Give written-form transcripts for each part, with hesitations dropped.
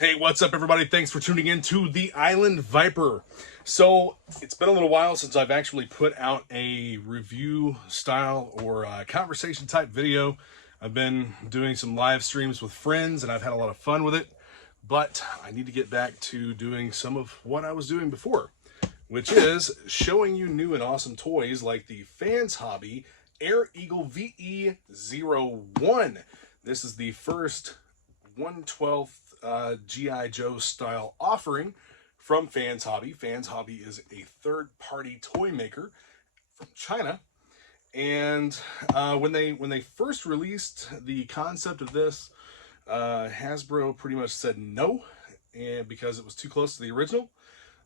Hey, what's up, everybody? Thanks for tuning in to the Island Viper. So, it's been a little while since I've actually put out a review style or conversation type video. I've been doing some live streams with friends and I've had a lot of fun with it, but I need to get back to doing some of what I was doing before, which is showing you new and awesome toys like the Fans Hobby Air Eagle VE-01. This is the first 1/12 G.I. Joe style offering from Fans Hobby. Fans Hobby is a third-party toy maker from China, and when they first released the concept of this, Hasbro pretty much said no, and because it was too close to the original,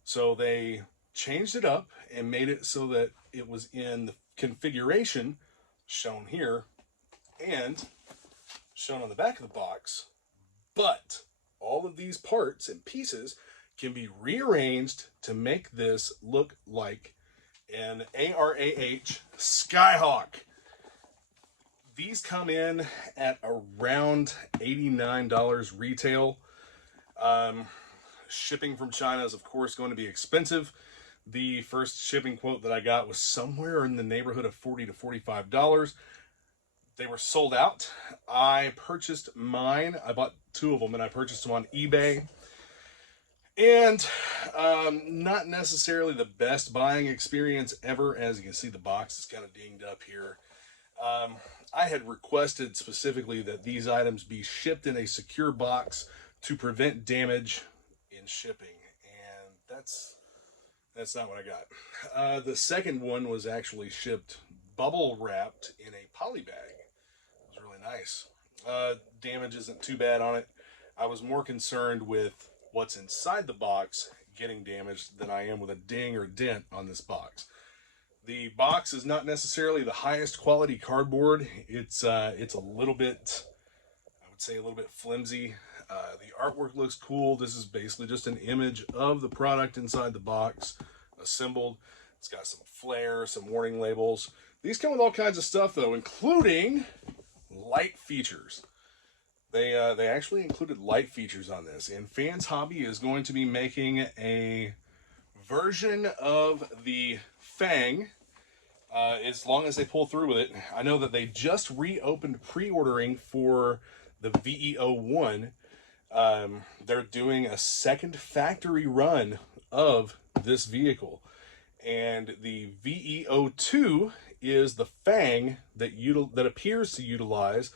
so they changed it up and made it so that it was in the configuration shown here and shown on the back of the box, but all of these parts and pieces can be rearranged to make this look like an ARAH Skyhawk. These come in at around $89 retail. Shipping from China is, of course, going to be expensive. The first shipping quote that I got was somewhere in the neighborhood of $40 to $45. They were sold out. I purchased mine. I bought two of them and I purchased them on eBay. And not necessarily the best buying experience ever. As you can see, the box is kind of dinged up here. I had requested specifically that these items be shipped in a secure box to prevent damage in shipping. And that's not what I got. The second one was actually shipped bubble wrapped in a poly bag. It was really nice. Damage isn't too bad on it. I was more concerned with what's inside the box getting damaged than I am with a ding or dent on this box. The box is not necessarily the highest quality cardboard. It's a little bit, I would say, a little bit flimsy. The artwork looks cool. This is basically just an image of the product inside the box, assembled. It's got some flair, some warning labels. These come with all kinds of stuff, though, including light features. They actually included light features on this, and Fans Hobby is going to be making a version of the Fang as long as they pull through with it. I know that they just reopened pre-ordering for the VE-01. They're doing a second factory run of this vehicle, and the VE-02 is the Fang that appears to utilize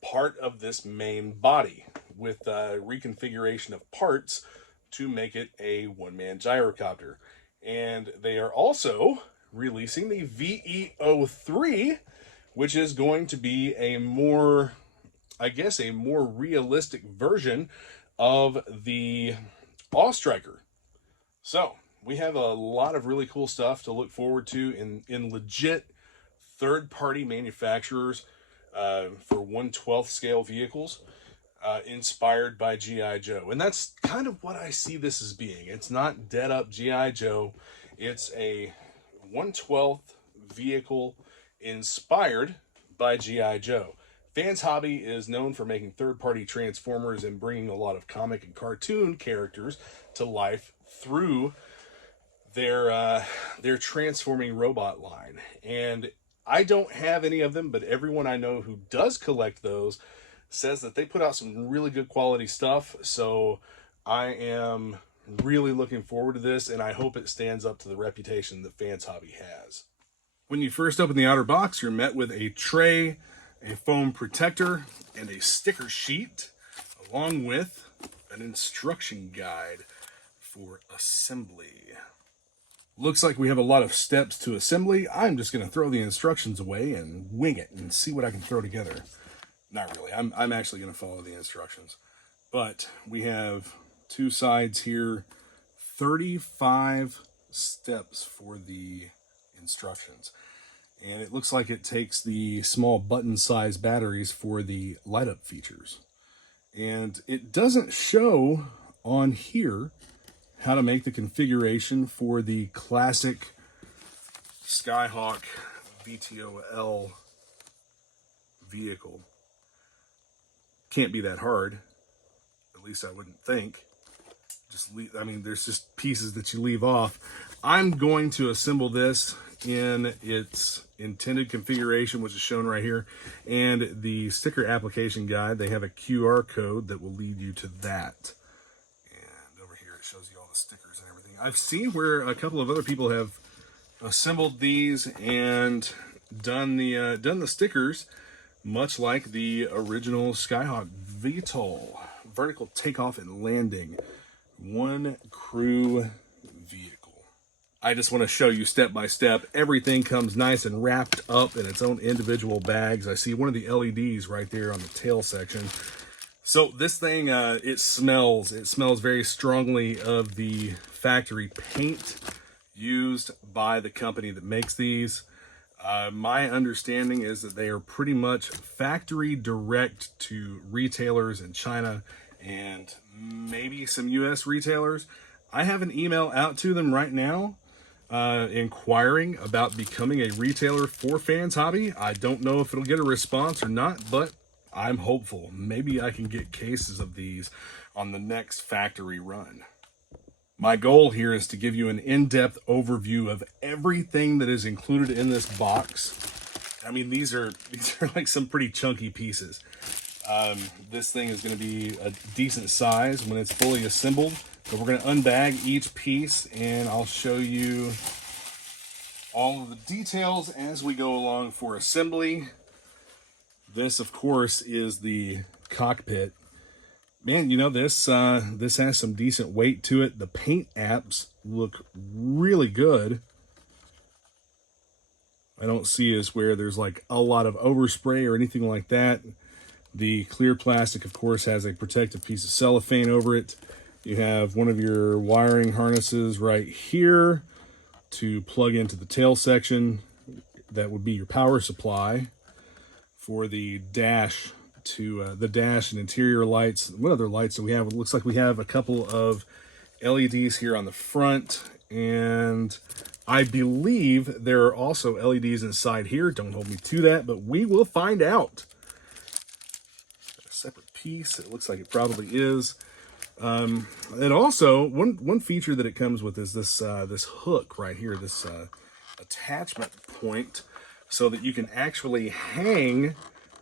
part of this main body with reconfiguration of parts to make it a one-man gyrocopter. And they are also releasing the VE-03, which is going to be a more, I guess, a more realistic version of the Awe Striker. So we have a lot of really cool stuff to look forward to in legit third-party manufacturers for 1/12 scale vehicles, inspired by G.I. Joe. And that's kind of what I see this as being. It's not dead up G.I. Joe. It's a 1/12 vehicle inspired by G.I. Joe. Fans Hobby is known for making third-party Transformers and bringing a lot of comic and cartoon characters to life through their transforming robot line. And I don't have any of them, but everyone I know who does collect those says that they put out some really good quality stuff. So I am really looking forward to this, and I hope it stands up to the reputation that Fans Hobby has. When you first open the outer box, you're met with a tray, a foam protector, and a sticker sheet, along with an instruction guide for assembly. Looks like we have a lot of steps to assembly. I'm just going to throw the instructions away and wing it and see what I can throw together. Not really. I'm actually going to follow the instructions. But we have two sides here, 35 steps for the instructions. And it looks like it takes the small button-sized batteries for the light-up features. And it doesn't show on here how to make the configuration for the classic Skyhawk VTOL vehicle. Can't be that hard. At least I wouldn't think. I mean, there's just pieces that you leave off. I'm going to assemble this in its intended configuration, which is shown right here. And the sticker application guide, they have a QR code that will lead you to that. And over here, it shows you all the stickers and everything. I've seen where a couple of other people have assembled these and done the stickers, much like the original Skyhawk VTOL, vertical takeoff and landing, one crew vehicle. I just want to show you step by step. Everything comes nice and wrapped up in its own individual bags. I see one of the LEDs right there on the tail section. So this thing, it smells very strongly of the factory paint used by the company that makes these. My understanding is that they are pretty much factory direct to retailers in China and maybe some US retailers. I have an email out to them right now inquiring about becoming a retailer for Fans Hobby. I don't know if it'll get a response or not, but I'm hopeful. Maybe I can get cases of these on the next factory run. My goal here is to give you an in-depth overview of everything that is included in this box. I mean, these are like some pretty chunky pieces. This thing is going to be a decent size when it's fully assembled. But we're going to unbag each piece and I'll show you all of the details as we go along for assembly. This, of course, is the cockpit. Man, you know, this has some decent weight to it. The paint apps look really good. I don't see as where there's like a lot of overspray or anything like that. The clear plastic, of course, has a protective piece of cellophane over it. You have one of your wiring harnesses right here to plug into the tail section. That would be your power supply for the dash to the dash and interior lights. What other lights do we have? It looks like we have a couple of LEDs here on the front, and I believe there are also LEDs inside here. Don't hold me to that, but we will find out. A separate piece. It looks like it probably is. And also one feature that it comes with is this this hook right here, this attachment point, so that you can actually hang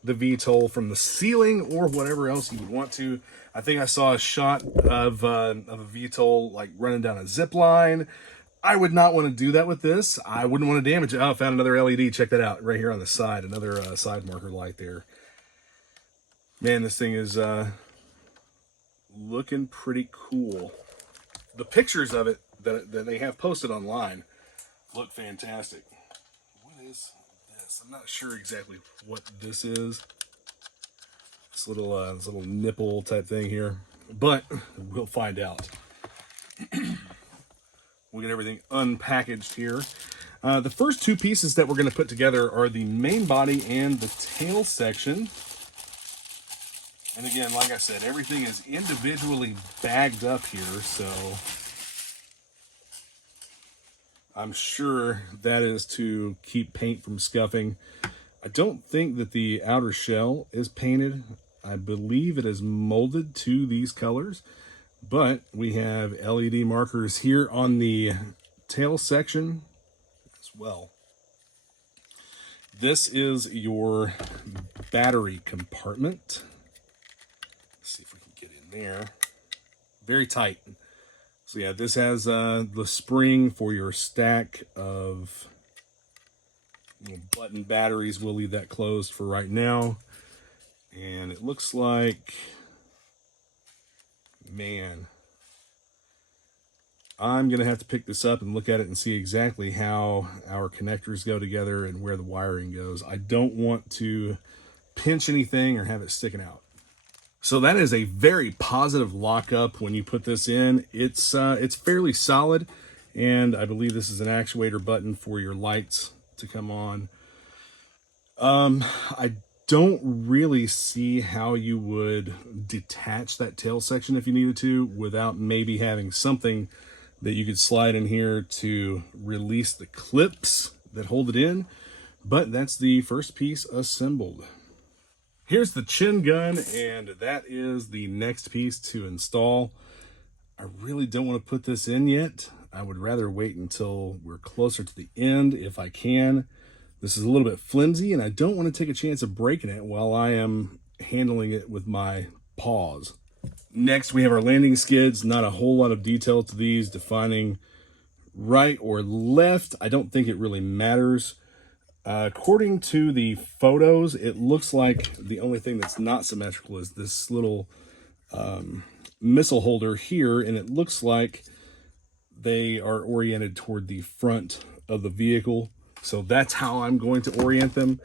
the VTOL from the ceiling or whatever else you would want to. I think I saw a shot of a VTOL like running down a zip line. I would not want to do that with this. I wouldn't want to damage it. Oh, I found another LED. Check that out right here on the side. Another side marker light there. Man, this thing is looking pretty cool. The pictures of it that they have posted online look fantastic. What is this? I'm not sure exactly what this is. This little nipple type thing here, but we'll find out. We'll get everything unpackaged here. The first two pieces that we're going to put together are the main body and the tail section. And again, like I said, everything is individually bagged up here, so I'm sure that is to keep paint from scuffing. I don't think that the outer shell is painted. I believe it is molded to these colors, but we have LED markers here on the tail section as well. This is your battery compartment. See if we can get in there. Very tight. So yeah, this has the spring for your stack of button batteries. We'll leave that closed for right now. And it looks like, man, I'm going to have to pick this up and look at it and see exactly how our connectors go together and where the wiring goes. I don't want to pinch anything or have it sticking out. So that is a very positive lockup when you put this in. It's fairly solid, and I believe this is an actuator button for your lights to come on. I don't really see how you would detach that tail section if you needed to without maybe having something that you could slide in here to release the clips that hold it in. But that's the first piece assembled. Here's the chin gun, and that is the next piece to install. I really don't want to put this in yet. I would rather wait until we're closer to the end if I can. This is a little bit flimsy, and I don't want to take a chance of breaking it while I am handling it with my paws. Next, we have our landing skids. Not a whole lot of detail to these, defining right or left. I don't think it really matters. According to the photos, it looks like the only thing that's not symmetrical is this little missile holder here, and it looks like they are oriented toward the front of the vehicle. So that's how I'm going to orient them.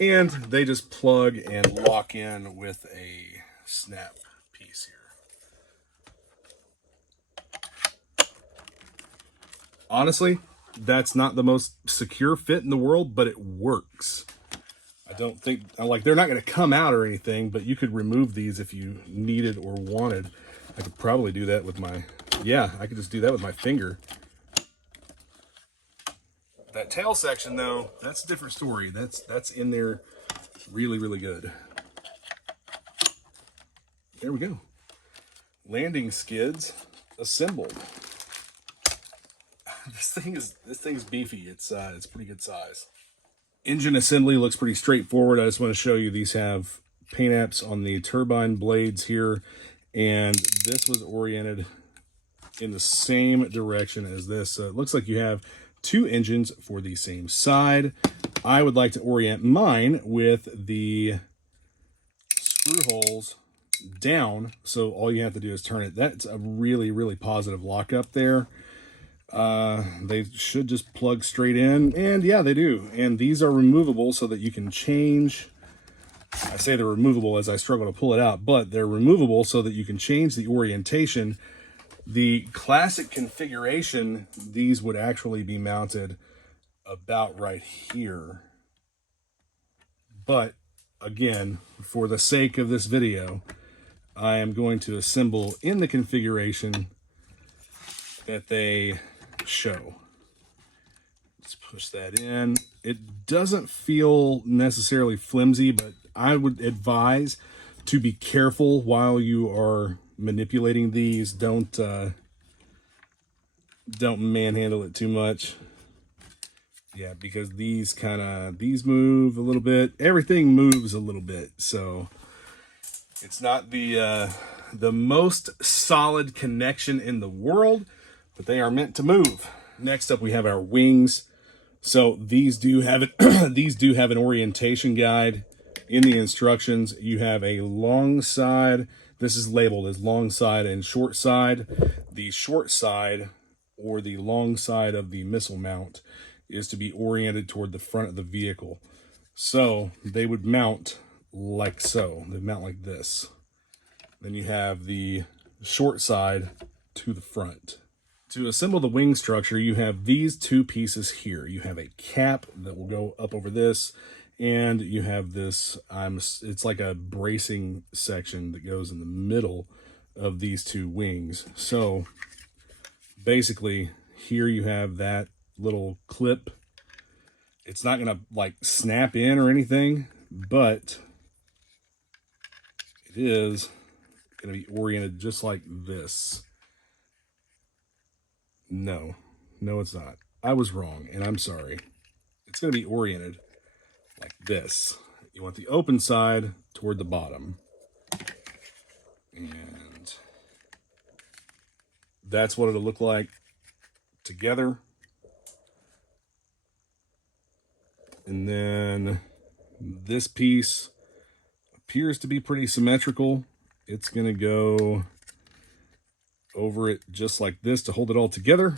And they just plug and lock in with a snap piece here. Honestly, that's not the most secure fit in the world, but it works. I don't think, like, they're not going to come out or anything, but you could remove these if you needed or wanted. I could probably do that with my, yeah, I could just do that with my finger. That tail section, though, that's a different story. That's in there really, really good. There we go. Landing skids assembled. This thing's beefy. It's pretty good size. Engine assembly looks pretty straightforward. I just want to show you these have paint apps on the turbine blades here, and this was oriented in the same direction as this. So it looks like you have two engines for the same side. I would like to orient mine with the screw holes down, so all you have to do is turn it. That's a really, really positive lockup there. They should just plug straight in, and yeah, they do. And these are removable so that you can change. I say they're removable as I struggle to pull it out, but they're removable so that you can change the orientation. The classic configuration, these would actually be mounted about right here. But again, for the sake of this video, I am going to assemble in the configuration that they show. Let's push that in. It doesn't feel necessarily flimsy, but I would advise to be careful while you are manipulating these. Don't manhandle it too much. Yeah, because these move a little bit. Everything moves a little bit, so it's not the most solid connection in the world, but they are meant to move. Next up, we have our wings. So these do have it. These do have an orientation guide in the instructions. You have a long side. This is labeled as long side and short side. The short side, or the long side of the missile mount, is to be oriented toward the front of the vehicle. So they would mount like so. They mount like this. Then you have the short side to the front. To assemble the wing structure, you have these two pieces here. You have a cap that will go up over this, and you have this, it's like a bracing section that goes in the middle of these two wings. So basically, here you have that little clip. It's not gonna like snap in or anything, but it is gonna be oriented just like this. No, it's not. I was wrong, and I'm sorry. It's going to be oriented like this. You want the open side toward the bottom. And that's what it'll look like together. And then this piece appears to be pretty symmetrical. It's going to go over it just like this to hold it all together.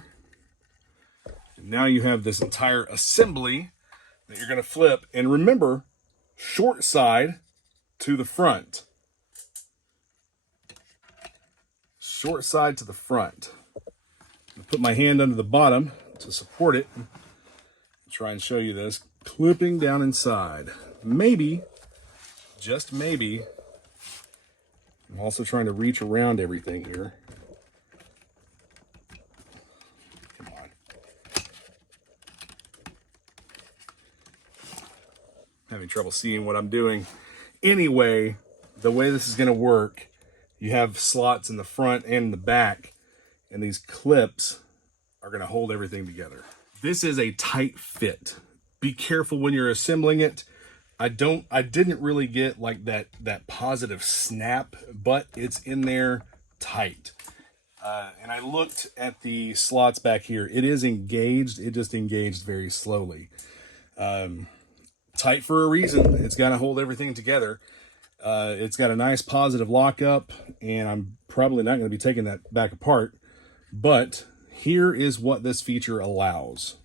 And now you have this entire assembly that you're going to flip. And remember, short side to the front. Short side to the front. I'm going to put my hand under the bottom to support it. I'll try and show you this. Clipping down inside. Maybe, just maybe, I'm also trying to reach around everything here. Having trouble seeing what I'm doing. Anyway, the way this is going to work, you have slots in the front and in the back, and these clips are going to hold everything together. This is a tight fit. Be careful when you're assembling it. I didn't really get like that positive snap, but it's in there tight. And I looked at the slots back here. It is engaged. It just engaged very slowly. Tight for a reason. It's got to hold everything together. It's got a nice positive lockup, and I'm probably not going to be taking that back apart. But here is what this feature allows.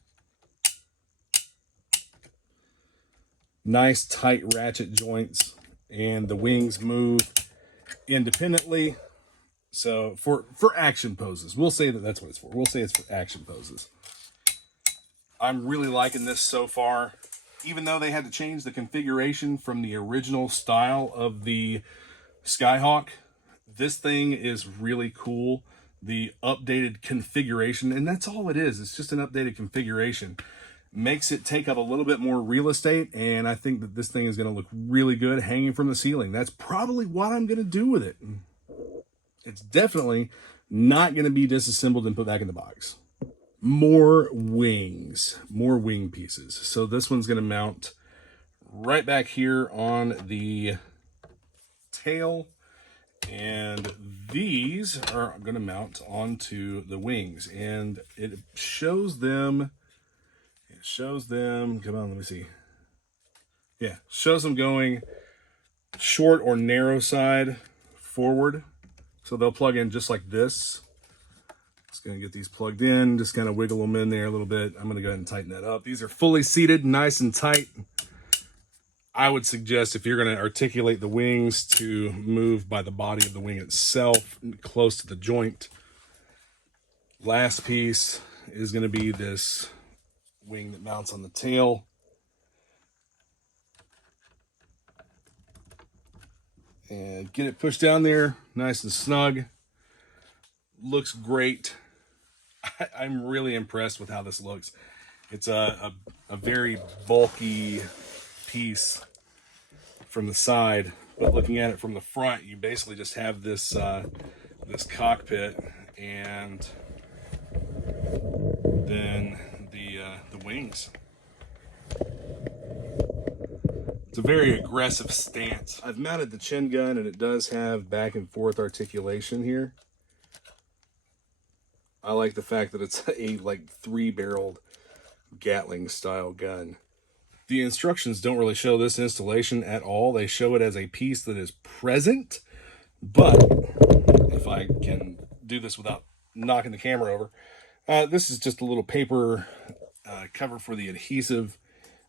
Nice tight ratchet joints, and the wings move independently. So for action poses, we'll say that's what it's for. We'll say it's for action poses. I'm really liking this so far. Even though they had to change the configuration from the original style of the Skyhawk, this thing is really cool. The updated configuration, and that's all it is. It's just an updated configuration. Makes it take up a little bit more real estate, and I think that this thing is going to look really good hanging from the ceiling. That's probably what I'm going to do with it. It's definitely not going to be disassembled and put back in the box. More wings, more wing pieces. So this one's going to mount right back here on the tail, and these are going to mount onto the wings, and it shows them, come on, let me see. Yeah, shows them going short or narrow side forward. So they'll plug in just like this. Just gonna get these plugged in, just kind of wiggle them in there a little bit. I'm gonna go ahead and tighten that up. These are fully seated, nice and tight. I would suggest, if you're gonna articulate the wings, to move by the body of the wing itself, close to the joint. Last piece is gonna be this wing that mounts on the tail. And get it pushed down there nice and snug. Looks great. I'm really impressed with how this looks. It's a very bulky piece from the side, but looking at it from the front, you basically just have this this cockpit, and then the wings. It's a very aggressive stance. I've mounted the chin gun, and it does have back and forth articulation here. I like the fact that it's a like 3-barreled Gatling style gun. The instructions don't really show this installation at all. They show it as a piece that is present, but if I can do this without knocking the camera over, this is just a little paper cover for the adhesive,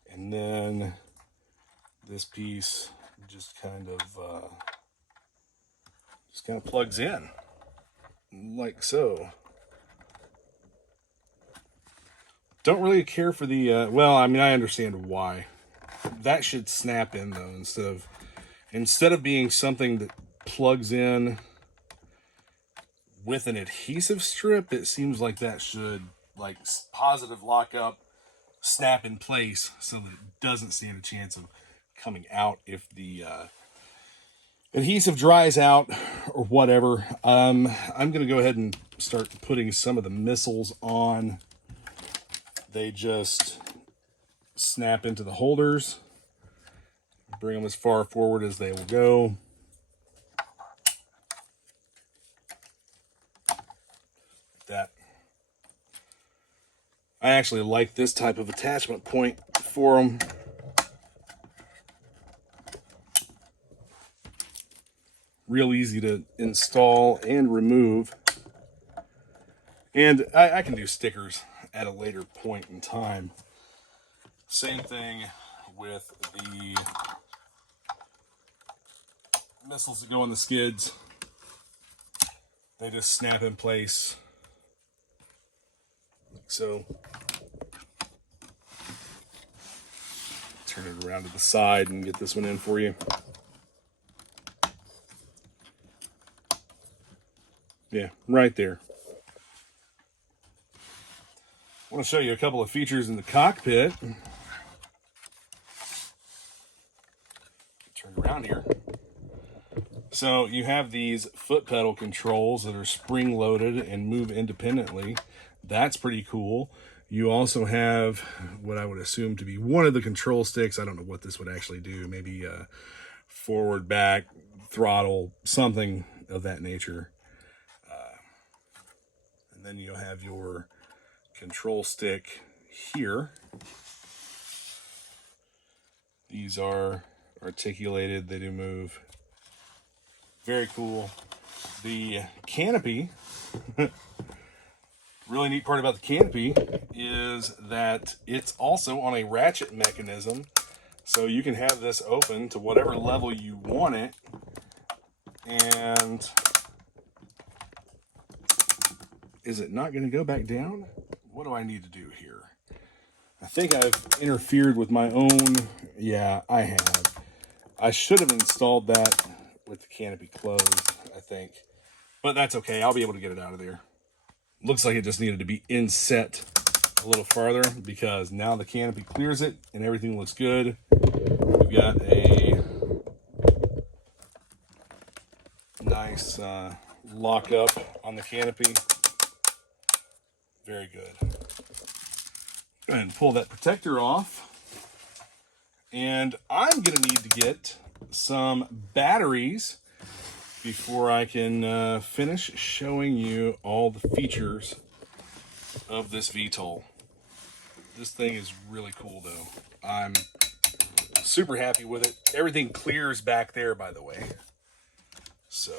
and then this piece just kind of plugs in like so. Don't really care for the well, I mean, I understand why. That should snap in though, instead of being something that plugs in with an adhesive strip. It seems like that should like positive lock up, snap in place, so that it doesn't stand a chance of coming out if the adhesive dries out or whatever. I'm gonna go ahead and start putting some of the missiles on. They just snap into the holders, bring them as far forward as they will go. That. I actually like this type of attachment point for them. Real easy to install and remove. And I can do stickers at a later point in time. Same thing with the missiles that go on the skids. They just snap in place like so. Turn it around to the side and get this one in for you. Yeah, right there. I want to show you a couple of features in the cockpit. Turn around. around here. So you have these foot pedal controls that are spring loaded and move independently. That's pretty cool. You also have what I would assume to be one of the control sticks. I don't know what this would actually do. Maybe forward, back, throttle, something of that nature. And then you'll have your control stick here. These are articulated. They do move. Very cool. The canopy, really neat part about the canopy is that it's also on a ratchet mechanism. So you can have this open to whatever level you want it. And is it not going to go back down? What do I need to do here? I think I've interfered with my own. Yeah, I have. I should have installed that with the canopy closed, I think. But that's okay. I'll be able to get it out of there. Looks like it just needed to be inset a little farther because now the canopy clears it and everything looks good. We've got a nice lock up on the canopy. Very good. Go ahead and pull that protector off. And I'm going to need to get some batteries before I can finish showing you all the features of this VTOL. This thing is really cool though. I'm super happy with it. Everything clears back there, by the way. So,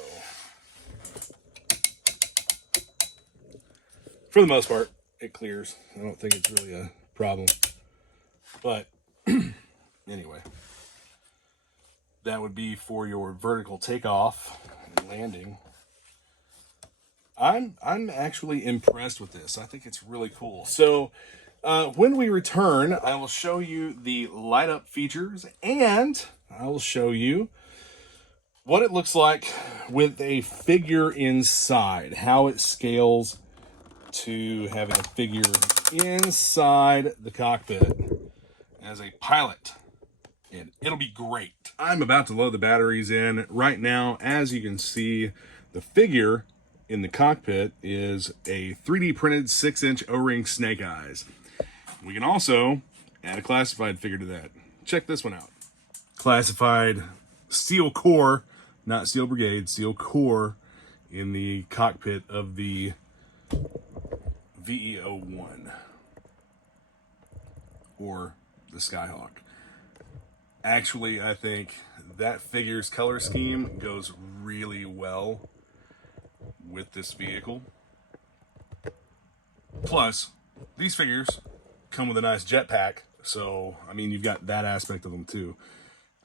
for the most part, it clears. I don't think it's really a problem. But anyway, that would be for your vertical takeoff and landing. I'm actually impressed with this. I think it's really cool. So when we return, I will show you the light up features and I will show you what it looks like with a figure inside, how it scales to having a figure inside the cockpit as a pilot. And it'll be great. I'm about to load the batteries in right now. As you can see, the figure in the cockpit is a 3D printed 6-inch O-ring snake eyes. We can also add a classified figure to that. Check this one out. Classified steel core, not steel brigade, steel core in the cockpit of the VE-01 or the Skyhawk. Actually, I think that figure's color scheme goes really well with this vehicle. Plus, these figures come with a nice jetpack, so, I mean, you've got that aspect of them too.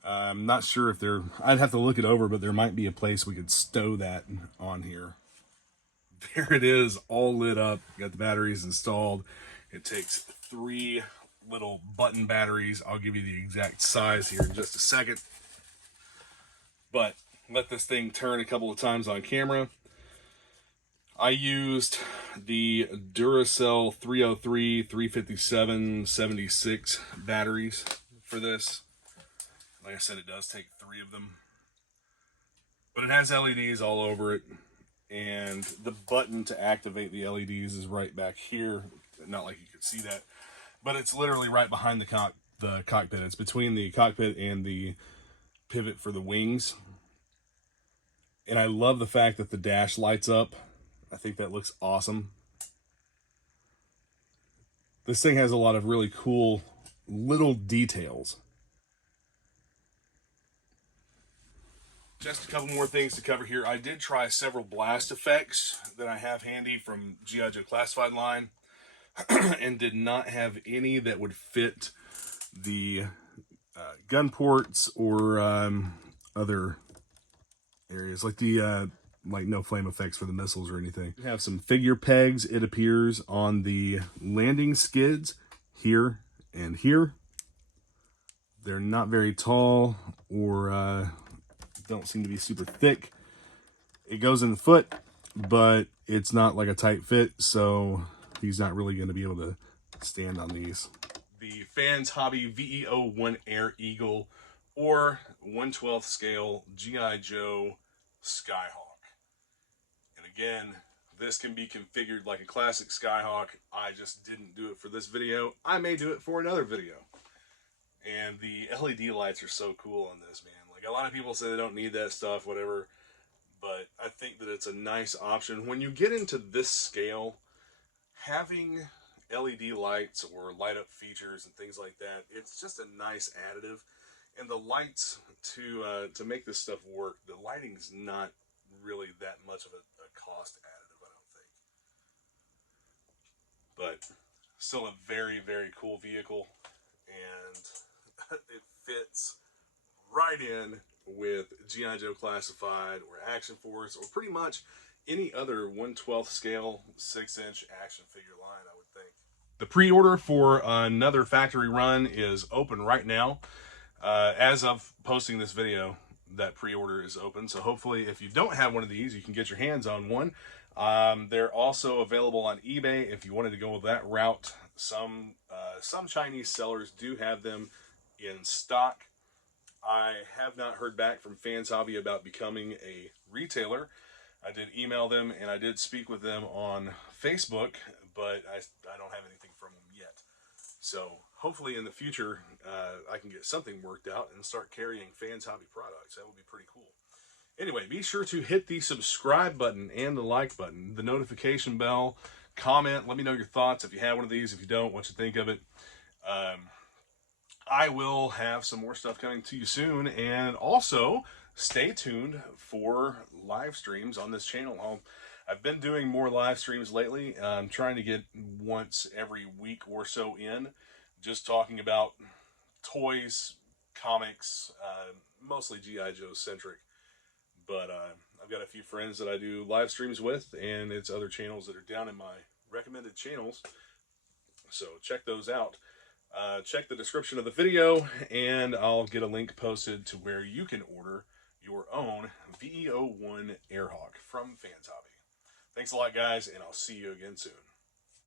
I'm not sure if they're, I'd have to look it over, but there might be a place we could stow that on here. There it is, all lit up. Got the batteries installed. It takes 3 little button batteries. I'll give you the exact size here in just a second. But let this thing turn a couple of times on camera. I used the Duracell 303, 357, 76 batteries for this. Like I said, it does take 3 of them. But it has LEDs all over it. And the button to activate the LEDs is right back here. Not like you could see that. But it's literally right behind the cockpit. It's between the cockpit and the pivot for the wings. And I love the fact that the dash lights up. I think that looks awesome. This thing has a lot of really cool little details. Just a couple more things to cover here. I did try several blast effects that I have handy from GiJoe Classified line and did not have any that would fit the gun ports or other areas, like the like no flame effects for the missiles or anything. We have some figure pegs, it appears, on the landing skids here and here. They're not very tall or don't seem to be super thick. It goes in the foot, but it's not like a tight fit, so he's not really going to be able to stand on these. The Fans Hobby VE-01 Air Eagle or 1/12 scale G.I. Joe Skyhawk. And again, this can be configured like a classic Skyhawk. I just didn't do it for this video. I may do it for another video. And the LED lights are so cool on this, man. Like, a lot of people say they don't need that stuff, whatever. But I think that it's a nice option. When you get into this scale, having LED lights or light up features and things like that, it's just a nice additive. And the lights to make this stuff work, the lighting's not really that much of a cost additive, I don't think. But still a very, very cool vehicle, and it fits right in with G.I. Joe Classified or Action Force or pretty much any other 1/12 scale 6-inch action figure line, I would think. The pre-order for another factory run is open right now. As of posting this video, that pre-order is open. So hopefully, if you don't have one of these, you can get your hands on one. They're also available on eBay if you wanted to go that route. Some Chinese sellers do have them in stock. I have not heard back from Fans Hobby about becoming a retailer. I did email them and I did speak with them on Facebook, but I don't have anything from them yet. So hopefully in the future, I can get something worked out and start carrying Fans Hobby products. That would be pretty cool. Anyway, be sure to hit the subscribe button and the like button, the notification bell, comment, let me know your thoughts if you have one of these, if you don't, what you think of it. I will have some more stuff coming to you soon, and also stay tuned for live streams on this channel. I've been doing more live streams lately. I'm trying to get once every week or so in, just talking about toys, comics, mostly G.I. Joe centric. But I've got a few friends that I do live streams with, and it's other channels that are down in my recommended channels. So check those out. Check the description of the video, and I'll get a link posted to where you can order your own VE-01 Airhawk from Fans Hobby. Thanks a lot, guys, and I'll see you again soon.